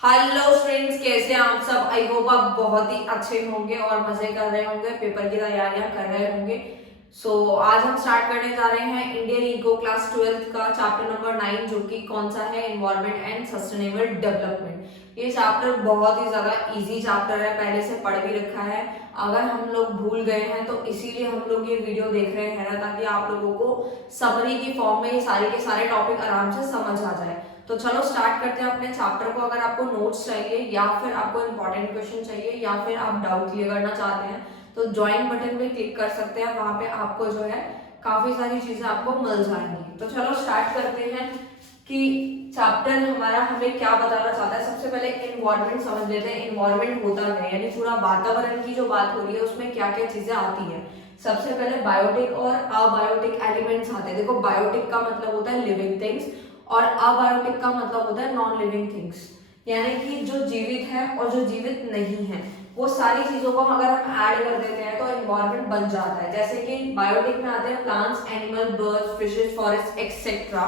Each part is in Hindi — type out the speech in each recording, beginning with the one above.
हेलो फ्रेंड्स, कैसे हैं आप सब। आई होप आप बहुत ही अच्छे होंगे और मजे कर रहे होंगे, पेपर की तैयारियां कर रहे होंगे। आज हम स्टार्ट करने जा रहे हैं इंडियन इको क्लास 12th का चैप्टर नंबर 9, जो कि कौन सा है, एनवायरनमेंट एंड सस्टेनेबल डेवलपमेंट। ये चैप्टर बहुत ही ज्यादा इजी चैप्टर है, पहले से पढ़ भी रखा है। अगर हम लोग भूल गए हैं तो इसीलिए हम लोग ये वीडियो देख रहे हैं ना, ताकि आप लोगों को समरी की फॉर्म में ये सारे के सारे टॉपिक आराम से समझ आ जाए। तो चलो स्टार्ट करते हैं अपने चैप्टर को। अगर आपको नोट्स चाहिए या फिर आपको इंपॉर्टेंट क्वेश्चन चाहिए या फिर आप डाउट क्लियर करना चाहते हैं तो ज्वाइन बटन पे क्लिक कर सकते हैं। वहां पे आपको जो है काफी सारी चीजें आपको मिल जाएंगी। तो चलो स्टार्ट करते हैं कि चैप्टर हमारा हमें क्या बताना चाहता है। सबसे पहले एनवायरनमेंट समझ लेते हैं। एनवायरनमेंट होता है यानी पूरा वातावरण की जो बात हो रही है उसमें क्या क्या चीजें आती है। सबसे पहले बायोटिक और अबायोटिक एलिमेंट्स आते हैं। देखो, बायोटिक का मतलब होता है लिविंग थिंग्स और अबायोटिक का मतलब होता है नॉन लिविंग थिंग्स, यानी कि जो जीवित है और जो जीवित नहीं है, वो सारी चीजों को अगर हम ऐड कर देते हैं तो एनवायरनमेंट बन जाता है। जैसे कि बायोटिक में आते हैं plants, animal, birds, fishes, forest etcetera,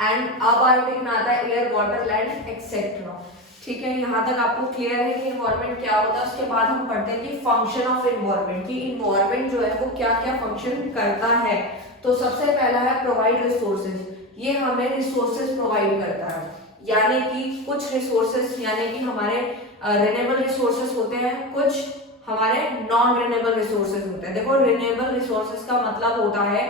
and abiotic में आता है एयर, वाटर, लैंड एक्सेट्रा। ठीक है, यहाँ तक आपको क्लियर है कि इन्वायरमेंट क्या होता है। उसके बाद हम पढ़ते हैं कि फंक्शन ऑफ इन्वायरमेंट, कि इन्वायरमेंट जो है वो क्या क्या फंक्शन करता है। तो सबसे पहला है प्रोवाइड रिसोर्सेज। ये हमें रिसोर्सेज प्रोवाइड करता है, यानी कि कुछ रिसोर्सेज यानी कि हमारे रिन्यूएबल रिसोर्सेज होते हैं, कुछ हमारे नॉन रिन्यूएबल रिसोर्सेज होते हैं। देखो, रिन्यूएबल रिसोर्सेज का मतलब होता है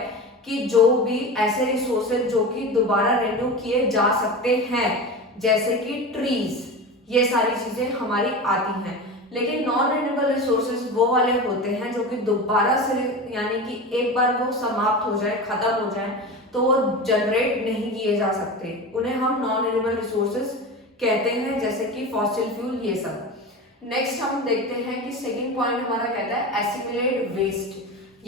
कि जो भी ऐसे रिसोर्सेज जो कि दोबारा रिन्यू किए जा सकते हैं, जैसे कि ट्रीज, ये सारी चीजें हमारी आती हैं। लेकिन नॉन रिन्यूएबल रिसोर्सेज वो वाले होते हैं जो कि दोबारा से, यानी कि एक बार वो समाप्त हो जाए, खत्म हो जाए, तो वो जनरेट नहीं किए जा सकते, उन्हें हम नॉन रिन्यूएबल रिसोर्सेज कहते हैं, जैसे कि फॉसिल फ्यूल, ये सब। नेक्स्ट हम देखते हैं कि सेकंड पॉइंट हमारा कहता है एसिमिलेट वेस्ट,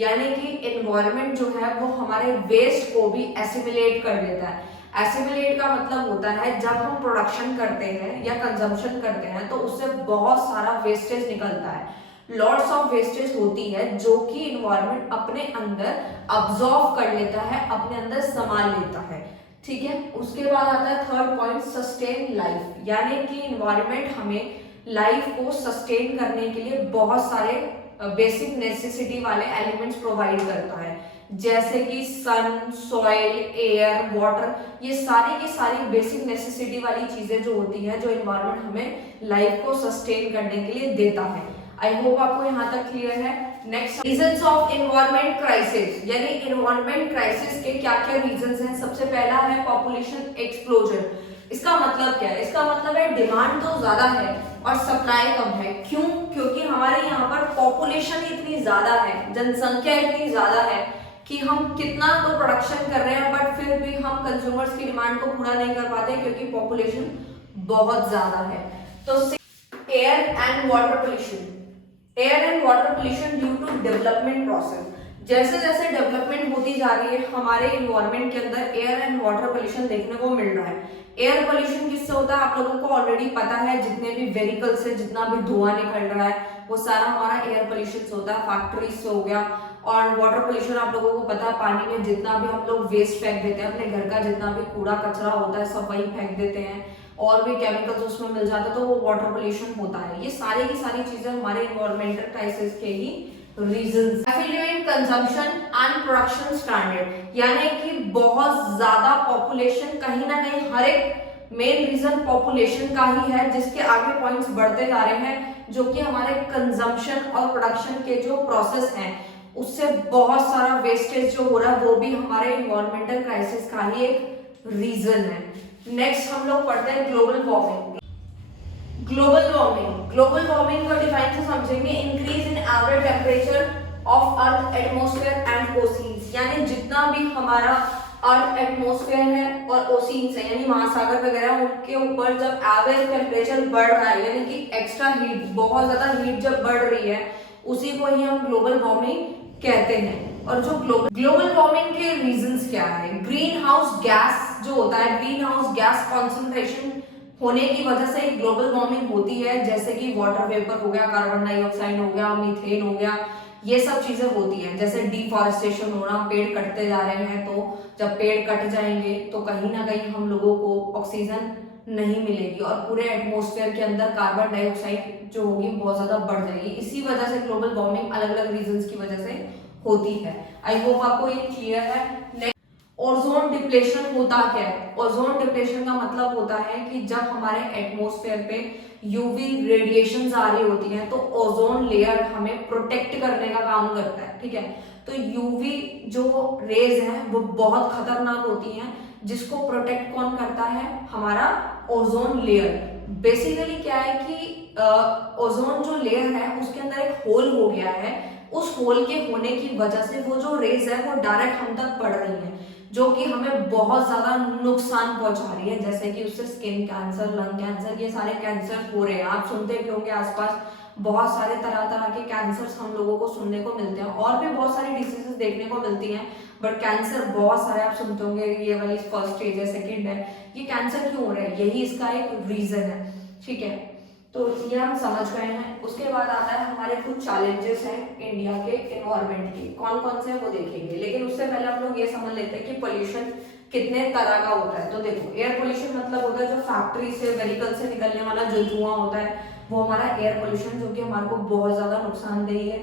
यानी कि एनवायरनमेंट जो है वो हमारे वेस्ट को भी एसिमिलेट कर देता है। एसिमिलेट का मतलब होता है जब हम प्रोडक्शन करते हैं या कंजम्पशन करते हैं तो उससे बहुत सारा वेस्टेज निकलता है, लॉट्स ऑफ वेस्टेज होती है, जो कि इन्वायरमेंट अपने अंदर अब्सॉर्ब कर लेता है, अपने अंदर समा लेता है। ठीक है, उसके बाद आता है थर्ड पॉइंट सस्टेन लाइफ, यानी कि इन्वायरमेंट हमें लाइफ को सस्टेन करने के लिए बहुत सारे बेसिक नेसेसिटी वाले एलिमेंट्स प्रोवाइड करता है, जैसे कि सन, सॉइल, एयर, वाटर, ये सारी की सारी बेसिक नेसेसिटी वाली चीजें जो होती है, जो इन्वायरमेंट हमें लाइफ को सस्टेन करने के लिए देता है। आई होप आपको यहाँ तक क्लियर है। Next, reasons of environment crisis, यानी एनवायरमेंट क्राइसिस के क्या क्या रीजंस हैं। सबसे पहला है पॉपुलेशन एक्सप्लोजन। इसका मतलब क्या है? इसका मतलब है डिमांड तो ज्यादा है और सप्लाई कम है। क्यों? क्योंकि हमारे यहाँ पर पॉपुलेशन इतनी ज्यादा है, जनसंख्या इतनी ज्यादा है कि हम कितना तो प्रोडक्शन कर रहे हैं बट फिर भी हम कंज्यूमर्स की डिमांड को पूरा नहीं कर पाते, क्योंकि पॉपुलेशन बहुत ज्यादा है। तो air and water pollution, air and water pollution due to development process. जैसे जैसे डेवलपमेंट होती जा रही है हमारे इन्वायरमेंट के अंदर एयर एंड वाटर पोल्यूशन देखने को मिल रहा है। एयर पोल्यूशन किससे होता है आप लोगों को ऑलरेडी पता है, जितने भी व्हीकल से जितना भी धुआं निकल रहा है वो सारा हमारा एयर पोल्यूशन से होता है, फैक्ट्रीज से हो गया। और वाटर पोल्यूशन आप लोगों को पता है, पानी में जितना भी हम लोग वेस्ट फेंक देते हैं, अपने घर का जितना भी कूड़ा कचरा होता है सब वही फेंक देते हैं, और भी केमिकल्स उसमें मिल जाता है, तो वो वाटर पोल्यूशन होता है। ये सारी की सारी चीजें हमारे इन्वायरमेंटल क्राइसिस के ही reasons. Affluent consumption and production standard, यानी कि बहुत ज्यादा पॉपुलेशन, कहीं ना कहीं हर एक मेन रीजन पॉपुलेशन का ही है, जिसके आगे पॉइंट्स बढ़ते जा रहे हैं, जो कि हमारे कंजम्पशन और प्रोडक्शन के जो प्रोसेस हैं उससे बहुत सारा वेस्टेज जो हो रहा है वो भी हमारे इन्वायरमेंटल क्राइसिस का ही एक रीजन है। नेक्स्ट हम लोग पढ़ते हैं global warming. Global warming, global warming को डिफाइन से समझेंगे, increase in average temperature of earth atmosphere and oceans, यानी जितना भी हमारा अर्थ एटमॉस्फेयर है और ओशियंस है यानी महासागर वगैरह, उनके ऊपर जब एवरेज टेम्परेचर बढ़ रहा है, यानी कि एक्स्ट्रा हीट, बहुत ज्यादा हीट जब बढ़ रही है, उसी को ही हम ग्लोबल वार्मिंग कहते हैं। और जो ग्लोबल वार्मिंग के रीजंस क्या है? ग्रीन हाउस गैस जो होता है, ग्रीन हाउस गैस कॉन्सेंट्रेशन होने की वजह से ग्लोबल वार्मिंग होती है, जैसे कि वाटर वेपर हो गया, कार्बन डाइऑक्साइड हो गया, मीथेन हो गया, ये सब चीजें होती हैं। जैसे डिफॉरेस्टेशन होना, पेड़ कटते जा रहे हैं, तो जब पेड़ कट जाएंगे तो कहीं ना कहीं हम लोगों को ऑक्सीजन नहीं मिलेगी और पूरे एटमॉस्फेयर के अंदर कार्बन डाइऑक्साइड जो होगी बहुत ज्यादा बढ़ जाएगी। इसी वजह से ग्लोबल वार्मिंग अलग अलग रीजंस की वजह से होती है। आई होप आपको ये क्लियर है। ओजोन डिप्लेशन होता क्या है? ओजोन डिप्लेशन का मतलब होता है कि जब हमारे एटमॉस्फेयर पे यूवी रेडिएशंस आ रही होती हैं तो ओजोन लेयर हमें प्रोटेक्ट करने का काम करता है, ठीक है। तो यूवी जो रेज हैं वो बहुत खतरनाक होती हैं, जिसको प्रोटेक्ट कौन करता है? हमारा ओजोन लेयर। बेसिकली क्या है कि ओजोन जो लेयर है उसके अंदर एक होल हो गया है, उस होल के होने की वजह से वो जो रेज है वो डायरेक्ट हम तक पड़ रही है, जो कि हमें बहुत ज्यादा नुकसान पहुंचा रही है। जैसे कि उससे स्किन कैंसर, लंग कैंसर, ये सारे कैंसर हो रहे हैं। आप सुनते भी होंगे आसपास बहुत सारे तरह तरह के कैंसर्स हम लोगों को सुनने को मिलते हैं, और भी बहुत सारी डिसीजेस देखने को मिलती हैं, बट कैंसर बहुत सारे आप सुनते होंगे। ये वाली फर्स्ट स्टेज है, सेकेंड है, ये कैंसर क्यों हो रहा है, यही इसका एक रीजन है, ठीक है। तो ये हम समझ गए हैं। उसके बाद आता है हमारे कुछ चैलेंजेस हैं इंडिया के एनवायरमेंट के, कौन कौन से हैं वो देखेंगे। लेकिन उससे पहले हम लोग ये समझ लेते हैं कि पोल्यूशन कितने तरह का होता है। तो देखो, एयर पोल्यूशन मतलब होता है जो फैक्ट्री से, व्हीकल से निकलने वाला जो धुआं होता है, वो हमारा एयर पोल्यूशन, जो कि हमारे को बहुत ज्यादा नुकसानदेही है।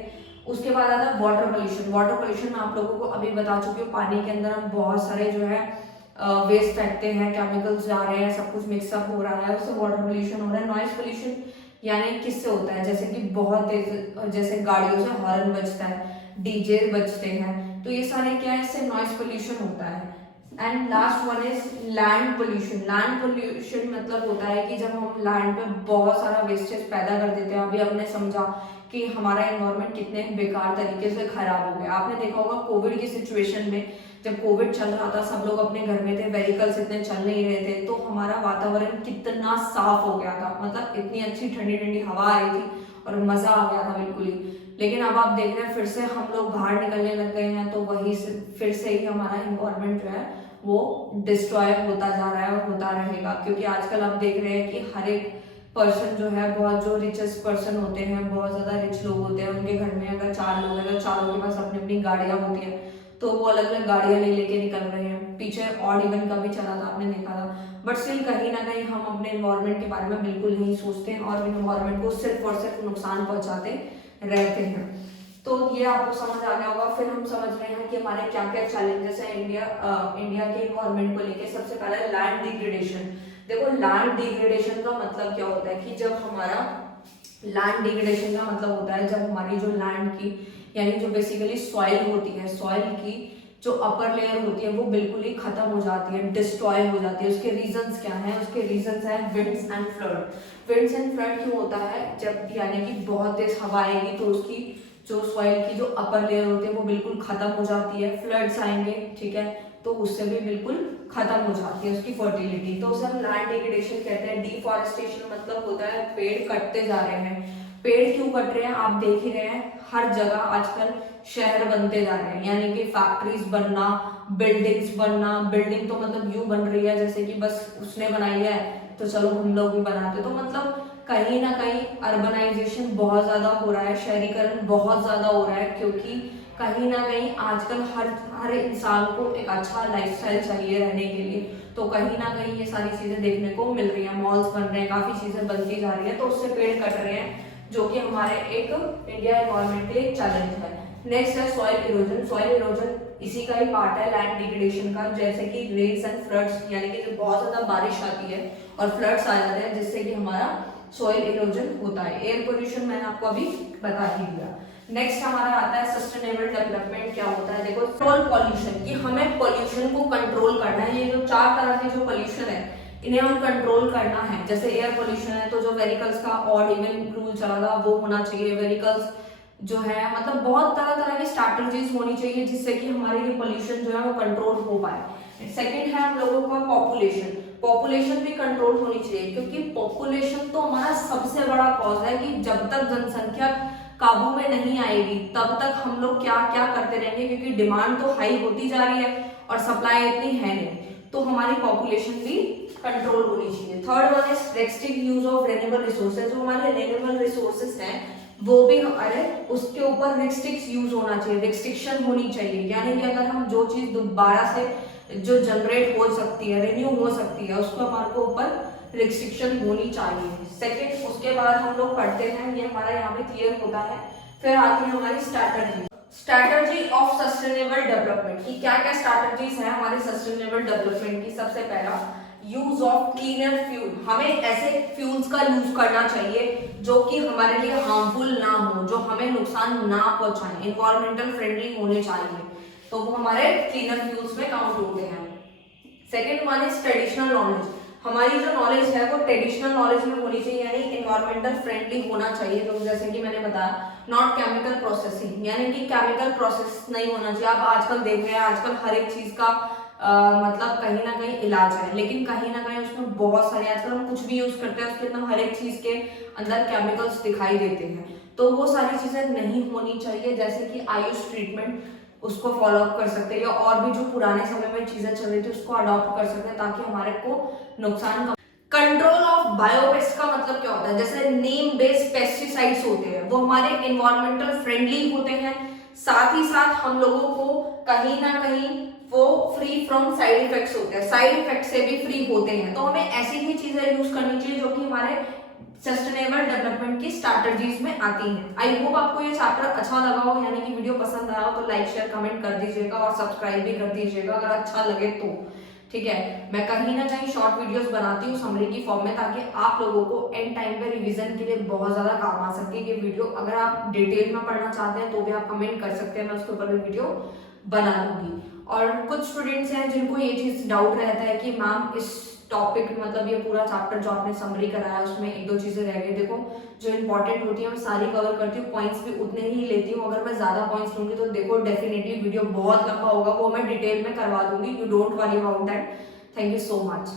उसके बाद आता है वाटर पोल्यूशन। वाटर पोल्यूशन आप लोगों को अभी बता चुकी हूँ, पानी के अंदर हम बहुत सारे जो है वेस्ट फेंकते हैं, केमिकल्स जा रहे हैं, सब कुछ मिक्सअप हो रहा है, उससे वाटर पोल्यूशन हो रहा है। नॉइज पोल्यूशन यानी किससे होता है? जैसे कि बहुत तेज, जैसे गाड़ियों से हॉर्न बजता है, डीजे बजते हैं, तो ये सारे क्या है, इससे नॉइज पोल्यूशन होता है। And last one is land pollution. Land pollution मतलब होता है कि जब हम लैंड पे बहुत सारा वेस्टेज पैदा कर देते हैं। अभी हमने समझा कि हमारा एनवायरनमेंट कितने बेकार तरीके से खराब हो गया। आपने देखा होगा कोविड की सिचुएशन में, जब कोविड चल रहा था, सब लोग अपने घर में थे, व्हीकल्स इतने चल नहीं रहे थे, तो हमारा वातावरण कितना साफ हो गया था, मतलब इतनी अच्छी ठंडी ठंडी हवा आ रही थी और मजा आ गया था बिल्कुल ही। लेकिन अब आप देख रहे हैं फिर से हम लोग बाहर निकलने लग गए हैं, तो वही से फिर से ही हमारा एनवायरनमेंट जो है वो डिस्ट्रॉय होता जा रहा है और होता रहेगा। क्योंकि आजकल आप देख रहे हैं कि हर एक पर्सन जो है, बहुत जो रिचेस्ट पर्सन होते हैं, बहुत ज्यादा रिच लोग होते हैं, उनके घर में अगर 4 लोग हैं तो चारों के पास अपनी अपनी गाड़ियां होती है, तो वो अलग अलग गाड़ियां ले लेके निकल रहे हैं। पीछे ऑड इवन का भी चला था, आपने देखा था। बट स्टिल कहीं ना कहीं हम अपने एनवायरनमेंट के बारे में बिल्कुल नहीं सोचते हैं और एनवायरनमेंट को सिर्फ और सिर्फ नुकसान पहुंचाते रहते हैं। तो ये आपको समझ आ गया होगा। फिर हम समझ रहे हैं कि हमारे क्या क्या चैलेंजेस हैं इंडिया के एनवायरनमेंट को लेके। सबसे पहले लैंड डिग्रेडेशन। देखो, लैंड डिग्रेडेशन का मतलब क्या होता है कि जब हमारा लैंड डिग्रेडेशन का मतलब होता है जब हमारी जो लैंड की, यानी जो बेसिकली सॉइल होती है, सॉइल की जो अपर लेयर होती है वो बिल्कुल ही खत्म हो जाती है, डिस्ट्रॉय हो जाती है। उसके रीजंस क्या हैं? उसके रीजंस हैं winds and flood. Winds and flood क्यों होता है? जब यानी कि बहुत तेज हवा आएगी तो उसकी जो सॉइल की जो अपर लेयर होती है वो बिल्कुल खत्म हो जाती है। फ्लड्स आएंगे, ठीक है, तो उससे भी बिल्कुल खत्म हो जाती है उसकी फर्टिलिटी। तो उसे हम लैंड डिग्रेडेशन कहते हैं। डिफॉरेस्टेशन मतलब होता है पेड़ कटते जा रहे हैं। पेड़ क्यों कट रहे हैं? आप देख ही रहे हैं, हर जगह आजकल शहर बनते जा रहे हैं, यानी कि फैक्ट्रीज बनना, बिल्डिंग्स बनना। बिल्डिंग तो मतलब यूं बन रही है जैसे कि बस उसने बनाई है तो चलो हम लोग भी बनाते। तो मतलब कहीं ना कहीं अर्बनाइजेशन बहुत ज्यादा हो रहा है, शहरीकरण बहुत ज्यादा हो रहा है, क्योंकि कहीं ना कहीं आजकल हर इंसान को एक अच्छा लाइफस्टाइल चाहिए रहने के लिए। तो कहीं ना कहीं ये सारी चीजें देखने को मिल रही हैं, मॉल्स बन रहे हैं, काफी चीजें बनती जा रही है, तो उससे पेड़ कट रहे हैं, जो कि हमारे एक इंडिया एनवायरमेंट के चैलेंज है। नेक्स्ट है सॉइल इरोजन। सॉइल इरोजन इसी का ही पार्ट है लैंड डिग्रेडेशन का। जैसे कि रेन्स एंड फ्लड्स, यानी कि जब बहुत ज्यादा बारिश आती है और फ्लड्स आ जाते हैं, जिससे कि हमारा सॉइल इरोजन होता है। एयर पोल्यूशन मैंने आपको अभी बता ही दिया। नेक्स्ट हमारा आता है सस्टेनेबल डेवलपमेंट। क्या होता है? देखो, कंट्रोल पॉल्यूशन, कि हमें पॉल्यूशन को कंट्रोल करना है। ये जो 4 तरह के जो पॉल्यूशन है इन्हें हम कंट्रोल करना है। जैसे एयर पोल्यूशन है तो जो व्हीकल्स का ऑड इवन रूल चला था वो होना चाहिए। व्हीकल्स जो है मतलब बहुत तरह तरह की स्ट्रैटेजीज होनी चाहिए जिससे कि हमारे ये पोल्यूशन जो है वो कंट्रोल हो पाए। सेकंड है हम लोगों का पॉपुलेशन। पॉपुलेशन भी कंट्रोल होनी चाहिए, क्योंकि पॉपुलेशन तो हमारा सबसे बड़ा कॉज है कि जब तक जनसंख्या काबू में नहीं आएगी तब तक हम लोग क्या क्या करते रहेंगे, क्योंकि डिमांड तो हाई होती जा रही है और सप्लाई इतनी है नहीं, तो हमारी पॉपुलेशन भी कंट्रोल होनी चाहिए। Third one is restrict use of renewable resources. जो हमारे रेन्यूएबल रिसोर्सेज हैं वो भी अरे उसके ऊपर रिस्ट्रिक्ट यूज होना चाहिए, रिस्ट्रिक्शन होनी चाहिए। यानी कि अगर हम जो चीज दोबारा से जो जनरेट हो सकती है, रिन्यू हो सकती है, उसको हमारे को ऊपर रिस्ट्रिक्शन होनी चाहिए। सेकेंड, उसके बाद हम लोग पढ़ते हैं, ये हमारा यहाँ पे क्लियर होता है। फिर आती है हमारी स्ट्रैटेजी ऑफ सस्टेनेबल डेवलपमेंट की। क्या क्या स्ट्रैटेजीज हैं हमारे सस्टेनेबल डेवलपमेंट की। सबसे पहला, यूज ऑफ क्लीनर फ्यूल। हमें ऐसे फ्यूल्स का यूज करना चाहिए जो कि हमारे लिए हार्मफुल ना हो, जो हमें नुकसान ना पहुंचाए, इन्वायरमेंटल फ्रेंडली होने चाहिए, तो वो हमारे क्लीनर फ्यूल्स में काउंट होते हैं। Second one is traditional knowledge. हमारी जो नॉलेज है वो ट्रेडिशनल नॉलेज में होनी चाहिए, यानी इन्वायरमेंटल फ्रेंडली होना चाहिए। तो जैसे कि मैंने बताया, नॉट केमिकल प्रोसेसिंग, यानी कि केमिकल प्रोसेस नहीं होना चाहिए। आप आजकल देख रहे हैं, आजकल हर एक चीज का मतलब कहीं ना कहीं इलाज है, लेकिन कहीं ना कहीं उसमें बहुत सारे, आजकल हम कुछ भी यूज करते हैं उसके अंदर हर एक चीज के अंदर केमिकल्स दिखाई देते हैं, तो वो सारी चीजें नहीं होनी चाहिए। जैसे कि आयुष ट्रीटमेंट, उसको फॉलो अप कर सकते हैं, या और भी जो पुराने समय में चीजें चल रही थी उसको अडॉप्ट कर सकते हैं, ताकि हमारे को नुकसान कम। कंट्रोल ऑफ बायोपेस्ट का मतलब क्या होता है, जैसे नेम बेस्ड पेस्टिसाइड्स होते हैं, वो हमारे एनवायरमेंटल फ्रेंडली होते हैं, साथ ही साथ हम लोगों को कहीं ना कहीं वो फ्री फ्रॉम साइड इफेक्ट्स होते हैं, साइड इफेक्ट से भी फ्री होते हैं। तो हमें ऐसी ही चीजें यूज करनी चाहिए जो कि हमारे सस्टेनेबल डेवलपमेंट की स्ट्रैटेजीज में आती हैं। आई होप आपको ये चैप्टर अच्छा लगा हो, यानी कि वीडियो पसंद आया हो तो लाइक शेयर कमेंट कर दीजिएगा और सब्सक्राइब भी कर दीजिएगा अगर अच्छा लगे तो। ठीक है, मैं कहीं ना कहीं शॉर्ट वीडियोस बनाती हूँ समरी की फॉर्म में, ताकि आप लोगों को एंड टाइम पे रिवीजन के लिए बहुत ज्यादा काम आ सके ये वीडियो। अगर आप डिटेल में पढ़ना चाहते हैं तो भी आप कमेंट कर सकते हैं, मैं उसके ऊपर भी वीडियो बना दूंगी। और कुछ स्टूडेंट्स हैं जिनको ये चीज डाउट रहता है कि मैम इस टॉपिक, मतलब ये पूरा चैप्टर जो आपने समरी कराया उसमें एक दो चीजें रह गई। देखो, जो इंपॉर्टेंट होती है मैं सारी कवर करती हूँ, पॉइंट्स भी उतने ही लेती हूँ। अगर मैं ज्यादा पॉइंट्स लूंगी तो देखो डेफिनेटली वीडियो बहुत लंबा होगा, वो मैं डिटेल में करवा दूंगी। You don't worry about that. Thank you so much.